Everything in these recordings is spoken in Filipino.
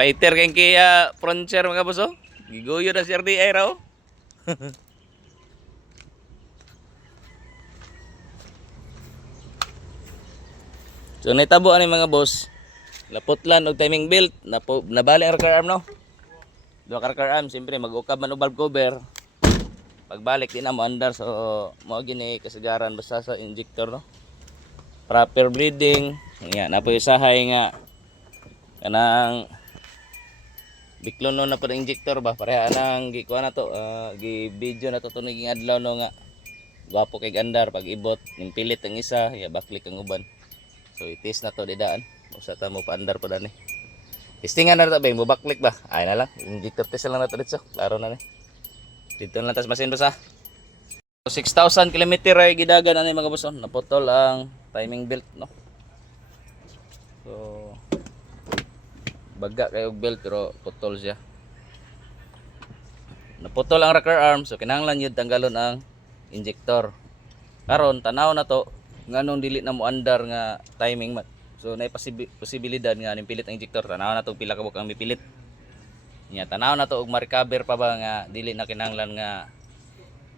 Fighter kayong kaya frontier mga boss oh. Giguyo na si RDI raw. So naitabo ani mga boss. Laputlan og timing belt, nabali ang car arm no. Duha car arm siyempre mag-ukab man og valve cover. Pagbalik din na mo andar so mo gini kasagaran basta sa injector no. Proper bleeding. Nya na po usahay nga kanang biklon no na po injector ba pareha nang gikuha na to gi video na to tuniging adlaw no nga gwapo kay andar pag ibot ning pilit ang isa ya baklik ang uban. So itis na to didaan. Usa ta mo paandar pa dani. Testingan na ta ba mo baklik ba? Ay na lang. Injector test lang na to dito. Klaro na ni. Dito na tas masin basa. So 6,000 km ay gidagan ani mga boss. Naputol ang timing belt no. So baga kay og belt pero putol siya. Naputol ang rocker arm so kinahanglan yun tanggalon ang injector. Karon tanaw na to nganong dili na mo andar nga timing mat. So nay posibilidad nga nimpilit ang injector tanaw na to pila ka bukang mipilit. Nya tanaw na to og ma-recover pa ba nga dili na kinahanglan nga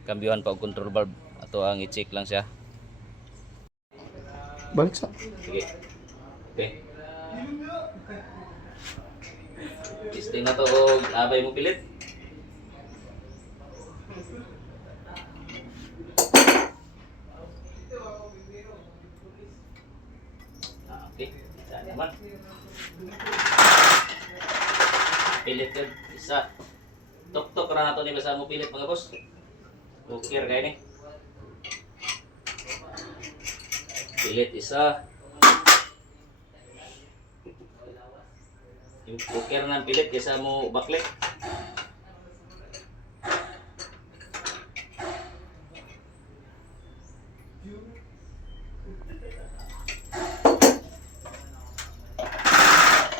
kambyuhan pa og control valve ato ang i-check lang siya. Balik sa. Sige. Okay. Testing na to og abay mo pilit. Okay, isa naman. Pilit yun, isa. Tok-tok ra na to ni basa mo pilit mga boss. Cooker kayo ni. Pilit isa. Yung cooker ng pilit kaysa mo baklik.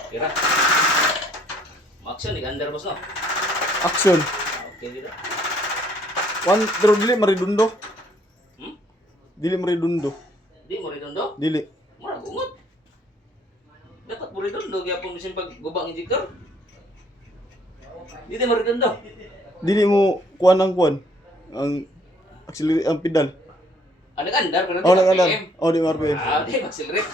Kira. Action ni under boss no. Action. Okay dito. One pero dili maridundo. Hmm? Dili maridundo. Di mo redondo? Dili. Mura bungot. Dapat mo redondo gyapon bisin pag gubang injector. Di mo redondo. Dili mo kuan ang kuan. Ang accelerate ang pedal. Ano andar pero Oh, nang alam. Oh, di RPM. Ah, di accelerate.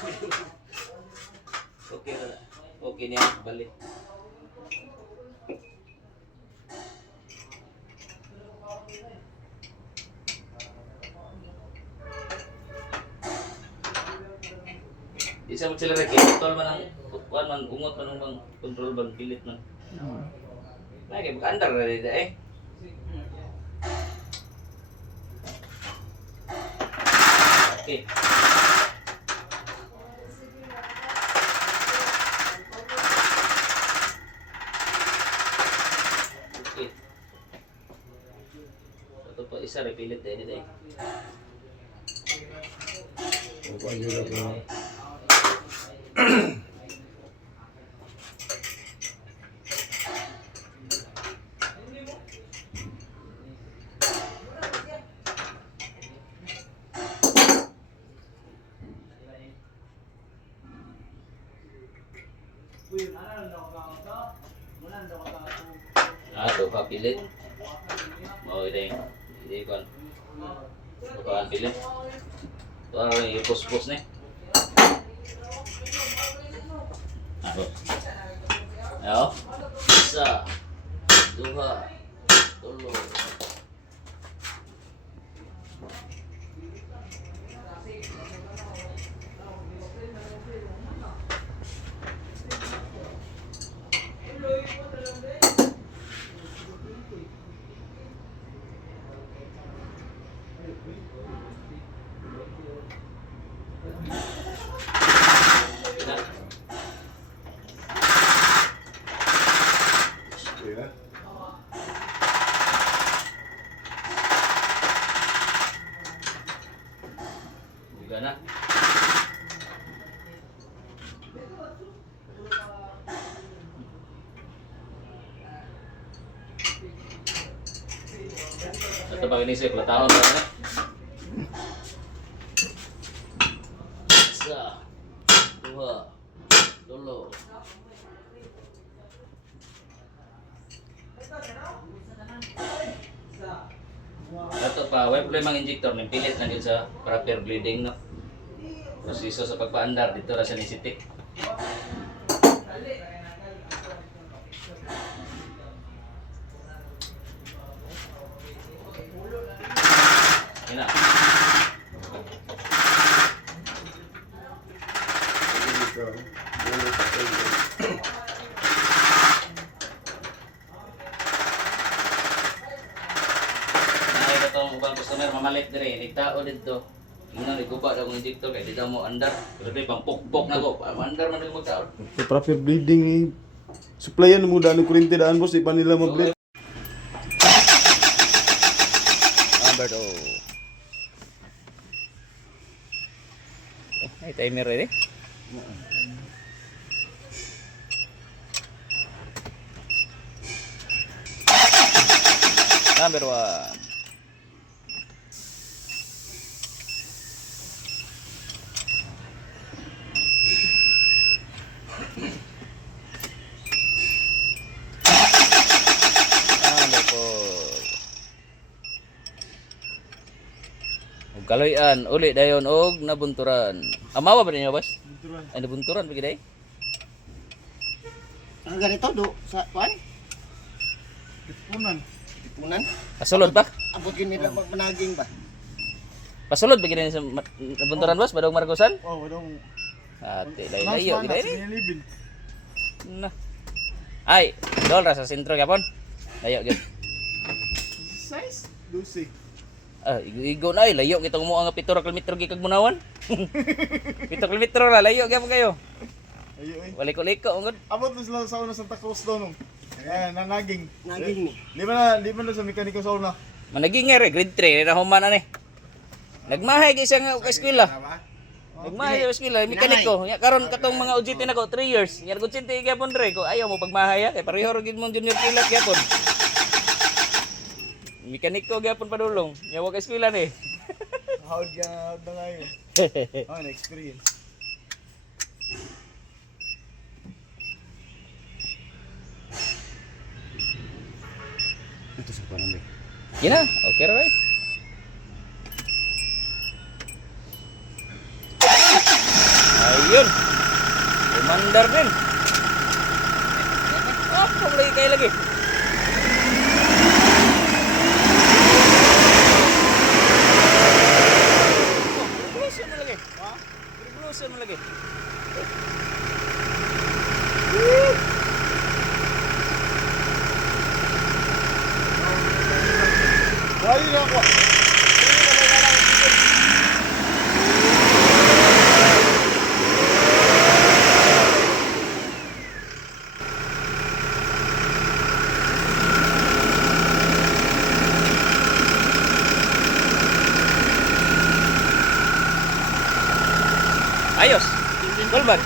Okay na. Okay niya balik. Isa mo sila rin, total man ang kuan man, ungot man ang bang control ban, pilit man. Lagi, mag-andar na rin eh. Okay. Okay. Ito pa isa rin, pilit eh, nito eh. Ito ka pilit. Mau ini kan. Bukan pilit. Ito ang ipos-pos nih. Ako. Ayo. Isa. Dua. Tulo. Gana. Ito pag inisip, latahon ba na? Isa, dua, tulo. pa, way problema ang injector, nipilit na yun sa proper bleeding, no? Proseso sa pagpaandar, dito na siya nisitik. Yun na. Ay, itong ubang customer, mamalit dire, nagtao dito. Yun na, nagguba daw ang injector, kaya di daw mo andar. Pero pang pok-pok na ko, andar man yung magtao. Sa proper bleeding eh. Supplyan mo daan ng kuryente daan boss, di pa nila ma-bleed. Alberto. Ay, timer ready? Number 1. Kaloyan, uli dayon og nabunturan. Amawa ba ninyo, boss? Ay, nabunturan ba giday? Ang ganito do sa kuan? Tipunan. Tipunan? Pasulod pa? Abot gid nila managing ba? Pasulod ba giday sa nabunturan, boss? Badong Marcosan? Oh, wadong Ate, layo giday ni. Sinilibin. Na. Ay, dol ra sa sentro gyapon. Layo gyud. Size 12. Ah, igo na ay layo kitong mo ang 7 kilometro gikag munawan. 7 kilometro ra layo gyapon kayo. Ayo eh. Waliko-liko ungod. Abot na sila sa una Santa Cruz daw nung. Nanaging. Naging ni. Di ba na sa mekaniko sa una? Managing nga re, grade 3 na human na ni. Nagmahay gyud siya nga eskwela. Nagmahay sa eskwela, mekaniko. Nya karon katong mga OJT nako 3 years. Nya nagud sinti gyapon re ko ayaw mo pagmahay kay pareho ra gid mong junior pilot gyapon. Mekaniko gyapon padulong. Nya wa ka eskwela ni. Howd na ngayon. Oh, na experience. Ito sa panan ba? Gina, okay ra right. Ayun. Commander din. Apa lagi kayak lagi? Revolution mo lagi. Ha? Revolution mo lagi. Why na ako? Ayos. Golban.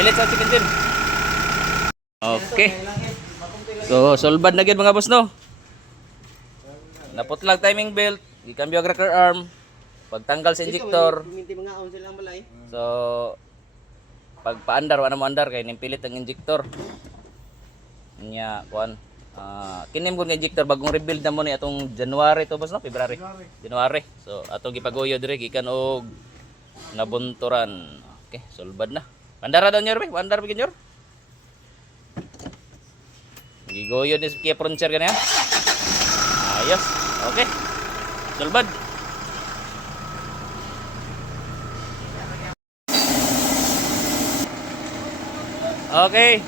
Dilit sa chicken din. Okay. So, solbad na gyud mga boss no. Naputlag timing belt, gikambyo ang rocker arm, pagtanggal sa injector. Minti mga on sila balay. So, pagpaandar, wala mo andar kay nimpilit ang injector. Nya, kuan. Kinim ko ng injector bagong rebuild na mo ni atong January to boss no, February. January. So, atong gipaguyo dire gikan og nabunturan. Okay, solbad na. Pandara daw nyor, pandar bigyan nyor. Gigoyo ni Kia Frontier kanya. Ayos. Okay. Solbad. Okay.